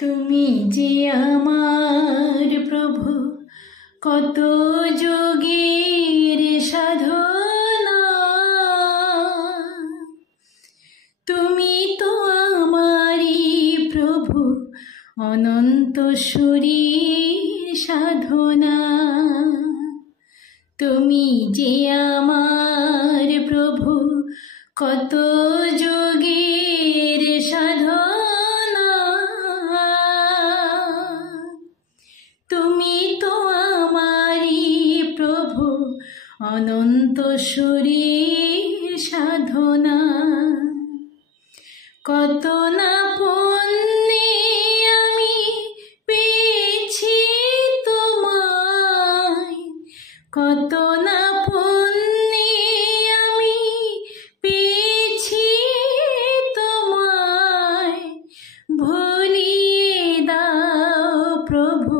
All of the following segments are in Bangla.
তুমি যে আমার প্রভু, কত যোগের সাধনা। তুমি তো আমারই প্রভু, অনন্ত শরীর সাধনা। তুমি যে আমার প্রভু, কত যোগের সাধনা। তুমি তো আমারই প্রভু, অনন্ত শরীর সাধনা। কত না পুণ্যে আমি পেয়েছি তোমায়, কত না পুণ্যে আমি পেয়েছি তোমায়। ভুলিয়ে দাও প্রভু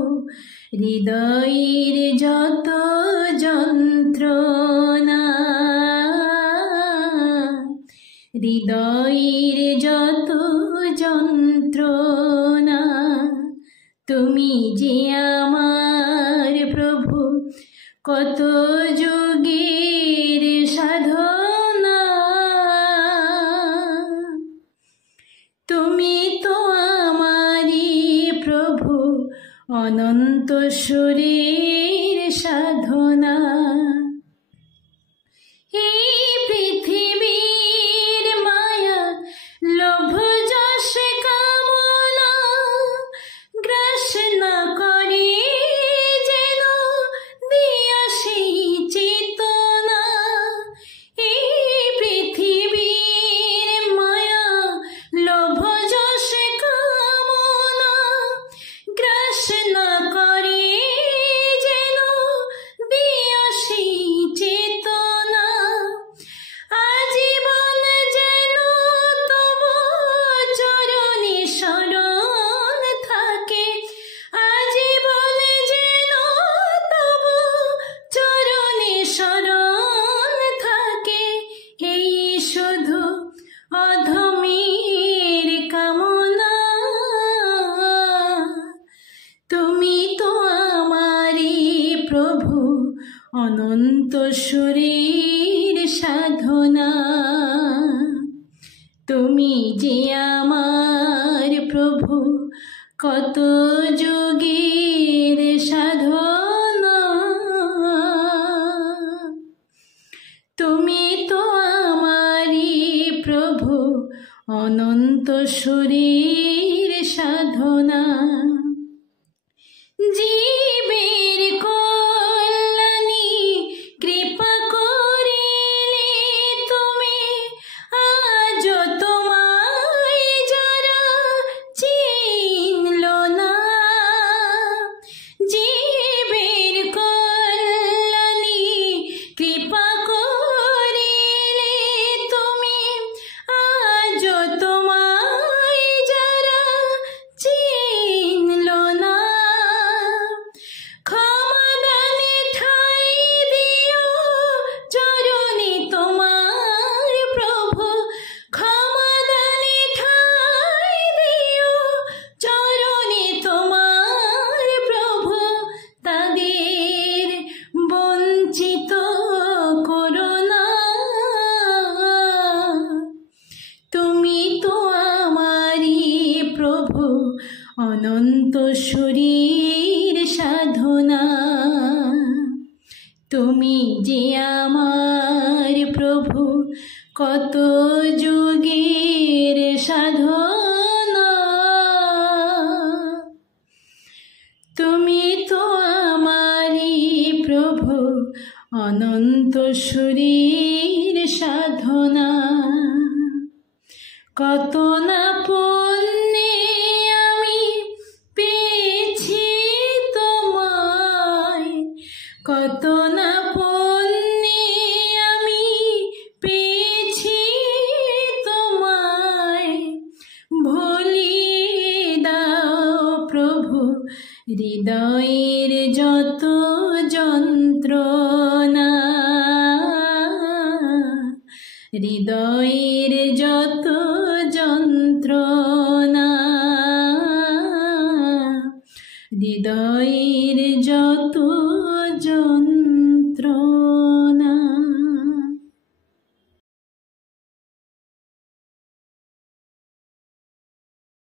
হৃদয়ের যত যন্ত্রণা, হৃদয়ের যত যন্ত্রণা। তুমি যে আমার প্রভু, কত যোগের সাধনা। তুমি তো আমারই প্রভু, অনন্ত শরীর সাধনা। এই পৃথিবীর মায়া, লোভ যশ কামনা গ্রাস না করে যেন দিয়া সেই চেতনা। এই পৃথিবীর মায়া, লোভ যশ কামনা গ্রাস না করে যেন দিয়া সেই চেতনা। আজীবন যেন তব চরণে শরণ থাকে, আজীবন যেন তব চরণে শরণ থাকে। এই শুধু অধমের কামনা। তুমি তো আমারই প্রভু, অনন্ত শরীর সাধনা। তুমি যে আমার প্রভু, কত যোগের সাধনা। তুমি তো আমারই প্রভু, অনন্ত শরীর সাধনা। জীবের কল্যাণী কৃপা করিলে তুমি, আজ তোমায় যারা চিনল না। জীবের কল্যাণী কৃপা করিলে তুমি, আজ তোমায় যারা চিনল না। ক্ষমাদানে ঠাই দিও চরণে তোমার প্রভু, ক্ষমাদানে ঠাই দিও চরণে তোমার প্রভু। তাদের বঞ্চিত করো না। তুমি তো আমারই প্রভু, অনন্ত শরীর সাধনা। তুমি যে আমার প্রভু, কত যোগের সাধনা। তুমি তো আমারই প্রভু, অনন্ত শরীর সাধনা। কত না পুণ্যে আমি পেয়েছি তোমায়, কত না পুণ্যে আমি পেয়েছি তোমায়। ভুলিয়ে দাও প্রভু হৃদয়ের যত যন্ত্রণা, হৃদয়ের যত যন্ত্রণা। হৃদয়ের যত